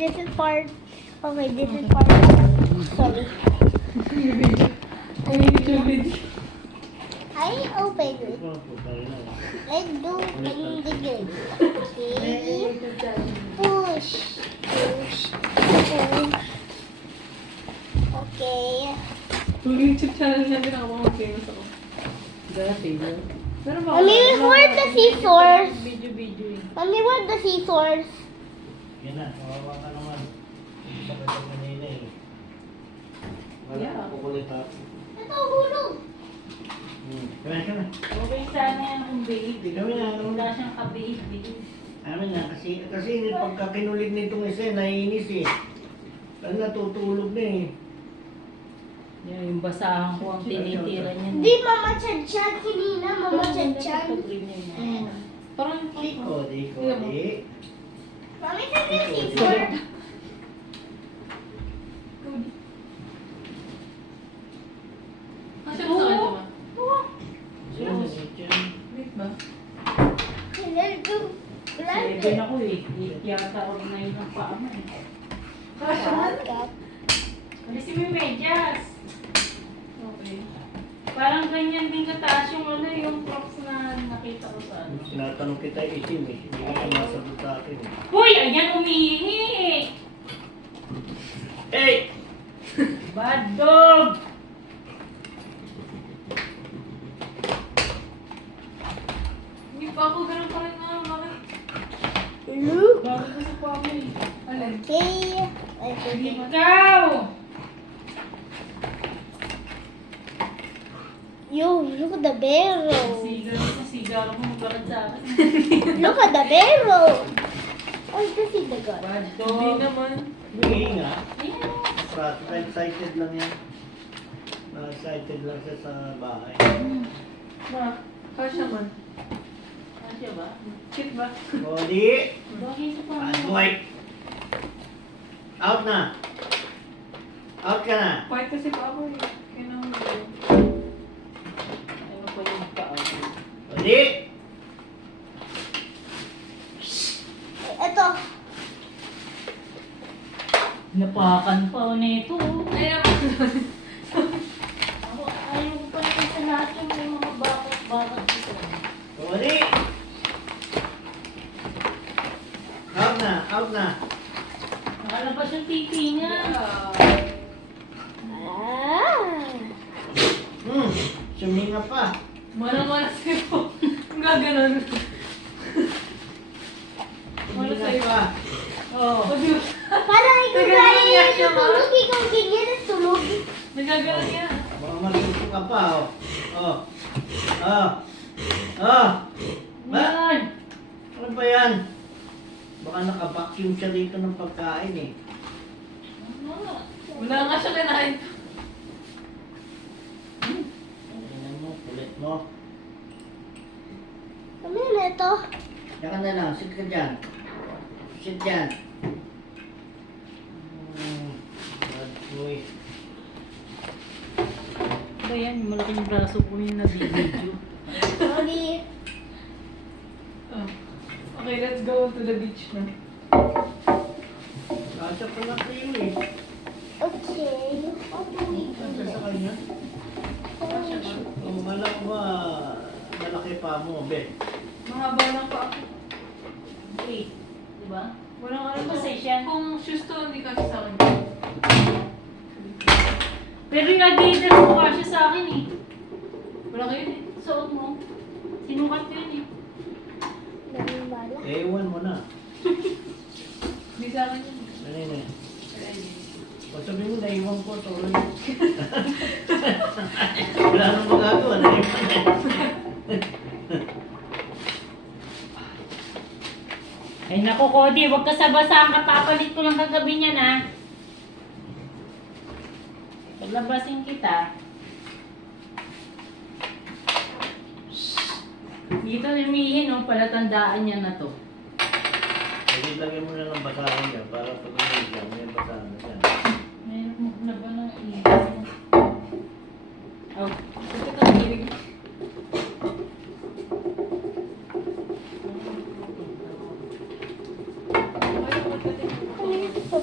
This is part. Okay, this is part. Sorry. I open it. Let's do indigrade. Okay. Push. Push. Push. Okay. Yung YouTube channel na ginagawa ko famous ako. Dati yun. Pero Mommy, where the scissors? Video eh. Mommy, where the scissors? Yan na, kawawa ka naman. Sa kapag Manila eh. Wala, Yeah. kukulit ha. Ito, hulog. Kaya ka na. Okay sana yan kung baby. Di kami na. Wala siyang ka-baby. Amin na, kasi pagka kinulit nitong isa, naiinis eh. Ano natutulog na eh. Yan, yung basahan ko ang tinitira niya. Di, Mama Chad-Chad. Kinina, Mama Chad-Chad. Parang Diko, di. Mami, saan yung scissors? Kasi mo sa kanya ba? Sino na si Chen? Wait ba? Let's do. Seven ako eh. Yata ako na yun ang paa mo eh. Alisin mo yung medyas. Okay. Parang ganyan din kataas yung ano, yung props na nakita ko sa ano. Tinatanong kita itim eh. Hindi ka sumasagot sa akin eh. Hoy! Ayan, umihingi! Hey! Bad dog! Hindi pa ako ganun pa rin na. Bakit? Bakit ko sa paa mo eh? Alin? Okay. Ikaw! Yo, look at the barrel. Sigaw mo, bakit sa akin? Look at the barrel. Oh, this is the gun. Bad Hindi dog! naman. Humingi nga. Ayan. Excited lang yan. Na-excited lang siya sa bahay. Ma, kasya man. Kasya ba? Cute ba? Body! Bakit sa paa Bad mo? boy! Out na! Out ka na! White kasi pa ako eh. Kaya naman yun. Ayaw ko yung paa mo. Body! Ito. Napakan pa ako nito. Ay, naman. Ako, ayaw ko pa naman sa lahat yung may mga bakot-bakot dito. Body! Out na! Out na! Nakalabas yung titi niya. Ah. Suminga pa! Malas sa'yo. Ang gaganon. Wala Suminga sa'yo. pa! Oo. Parang ikaw Nagaganon kaya niya yung siya, Ma. tulog, ikaw ganyan at tulog. Nagaganon niya. Baka matuto ka pa oh! Oh! Oh! Oh! Ba? Yan. Ano ba yan? Baka naka-vacuum siya dito ng pagkain eh. Wala nga siya kinain. Tingnan mo, kulit mo. Ano na ito? Diyan ka na lang, sit ka dyan. Sit dyan. Bad boy. Ba yan? Malaking braso ko yung nabibidyo. Sorry. Oh. Okay, let's go to the beach na. Kasya pala kayo eh. Okay. Kasya sa kanya. Oh, malak ba malaki pa mo, be? Mahaba lang pa ako. Wait. Diba? Walang ano to. Kasi siya. Kung shoes to, hindi kasi sa akin. Pero yung Adidas mo kasi sa akin eh. Wala kayo eh. Suot mo. Sinukat ko yun eh. Daming bala. Eh, iwan mo na. Hindi sa akin yun. Ano yun eh? Ay, O sabihin mo, naiwan ko, sorry. Wala nang magagawa, naiwan eh. Ay naku, Cody, huwag ka sa basang kapapalit ko lang kagabi niyan ha. Paglabasin kita. Dito lumihin, oh, palatandaan niya na to. Sige, lagyan mo na ng basahan niya para pag ulit yan, may basahan na siya. Meron mo na ba ng iyo? Oh, Bakit ang hilig? Ay, bakit ka din?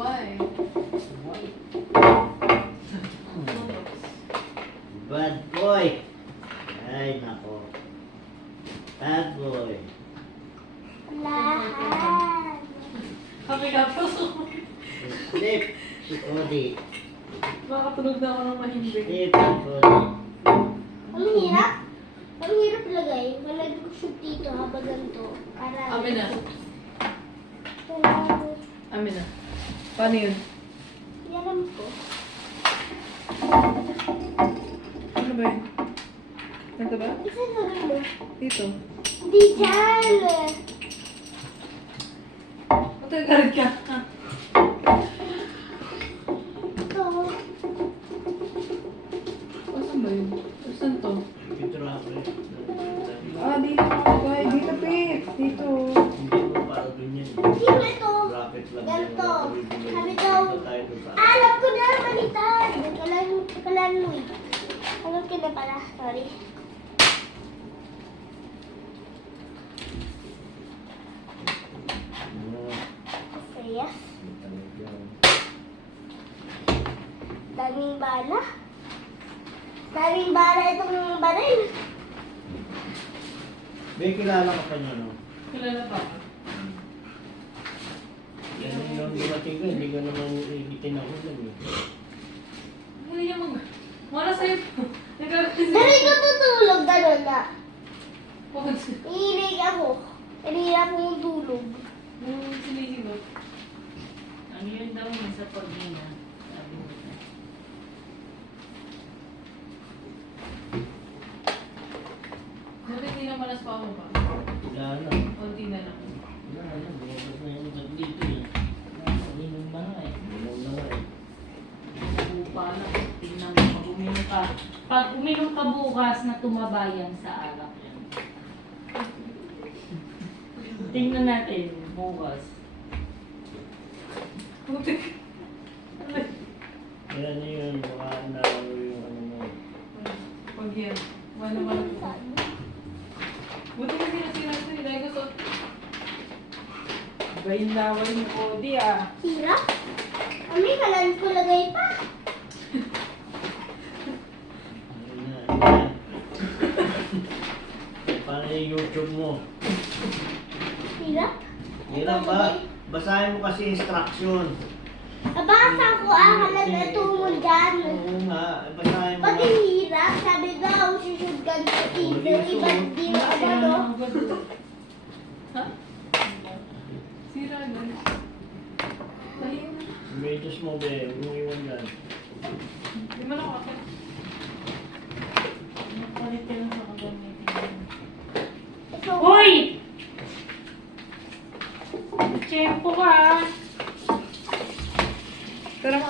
Why? Bad boy. Ay, nako. Bad boy. Lahat. Kami kapasok. Sleep. Si Cody. Makatulog na ako ng mahimbing. Sleep, si Cody. Ang hirap. Ang hirap lagay. Malagay ko siya dito habang ganito. Para... Amin na. Kailangan... Amin na. Paano yun? Yaram ko. Ano ba yun? Ganito ba? Isa na rin mo. Dito. Hindi dyan. Matagalit ka. Ito. Saan ba yun? Saan to? Picture ako eh. Dito. Ay, dito, Pip. Dito. Hindi mo para dun yan. Sino ito? Bracket lang Ganito. yan. Sabi daw. Tayo dun sa... Alam ko na, balitan. Kalan mo eh. Alam ko na pala. Sorry. Saya. Daming bala. Daming bala itong baril. May kilala ka pa niya, no? Kilala pa. Yan yung dumating ko, hindi ko naman igitin ako lang eh. Hindi niya wala sa'yo. Nagkakasin. Dari ko tutulog, gano'n na. Bakit? Iinig ako. Inihirap akong tulog. Nung sinisigot. Ang yun daw yun sa paghinga. Sabi mo na. Bakit hindi na malas pa ako ba? Wala na. Kunti na lang. Wala na, bumabas na yung utak dito eh. Inom na nga eh. Uminom na nga eh. Upa lang. Tingnan mo. Pag uminom ka. Pag uminom ka bukas na tumabayan sa alak yan. Tingnan natin bukas. Kunti. Yan yun, baka nalaro yung ano mo. Pag yan. Wala naman ako. Buti na sinasira ko eh. Dahil gusto. Iba yung laway ni Cody ah. Hirap? Ami, kalan ko lagay pa. Ayun na, ayun na. Paano yung YouTube mo? Hirap? Hirap ba? Basahin mo kasi instruction. Abasa ko kalan na tumol dyan. Oo nga, basahin mo. Pati hirap, sabi daw, susud ka sa either. Iba't di mo ano. Ha? Sira na. Tahim na. Medios mo be, huwag mong iwan dyan. Di man ako akin. Nagpalit ka lang sa kagamitin. Ito. Hoy! Tiyempo ka ah. Tara mo.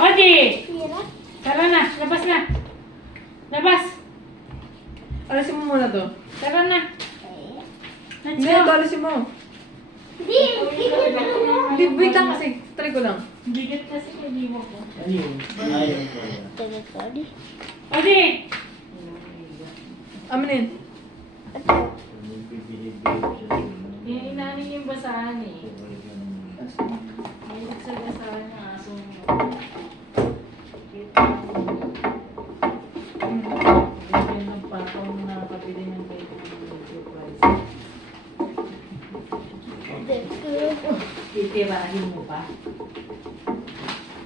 Cody! Hirap? Tara na, labas na. Labas! Alisin mo muna to. Tara na. Eh. Let's Hindi, go. ito alisin mo. Hindi, hindi mo. Hindi, wait lang kasi. Try ko lang. Bigat kasi hindi mo ko. Ano yun? Ayaw ko yan. Sorry. Cody! Aminin. Ito. Ano yung bibili-bili siya? Yung inanin yung basahan eh. May sa basahan ng aso mo. Bigyan ng pataw na nakakabili ng bacon ng video price. Titirahin mo pa.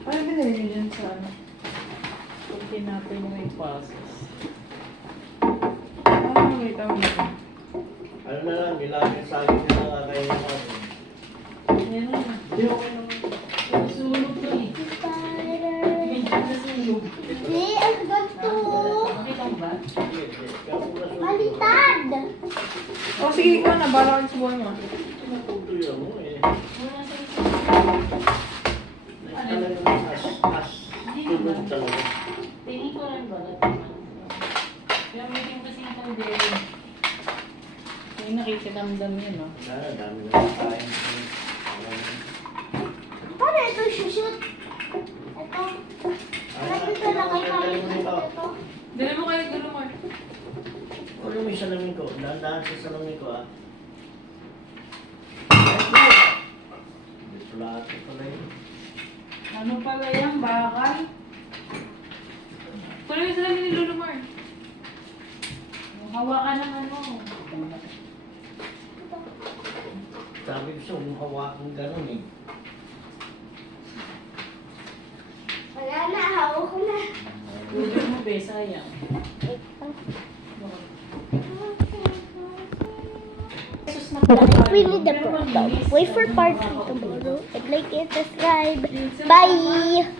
Ano binili niyo dyan sa ano? Kung tinapin mo yung passes. Wait, tama na. Ano na lang, nilagay sa akin nila kaya yung ano. Yan na. Hindi, okay naman. Sunog to eh. Medyo nasunog. Hindi, ang ganito. Nakita mo ba? Hindi, hindi. Kaya kung nasunog. Balitad. Oh, sige, ikaw na. Bala ka sa buhay mo. Tinutuloy mo eh. Wala sa isa. Talagang as tulog talaga. Tingin ko rin ba? Kaya medyo kasi yung kaldero. Yung nakikiramdam yun, no? Wala, dami na kain. Paano ito shoot? Ito. Ano ito na kay Karen? Ito. Dali mo kayo gulo mo. Ano may salamin ko? Dahan-dahan sa salamin ko ah. Plato pala yun. Ano pala yan? Bakal? Kunin mo sa namin ni Lolo Mar. Hawakan ng ano. Sabi ko siya, hawakan gano'n eh. Wala na, hawak ko na. Gulay mo, be, sayang. We need the product. Wait for part 2 tomorrow. And like and subscribe. Bye!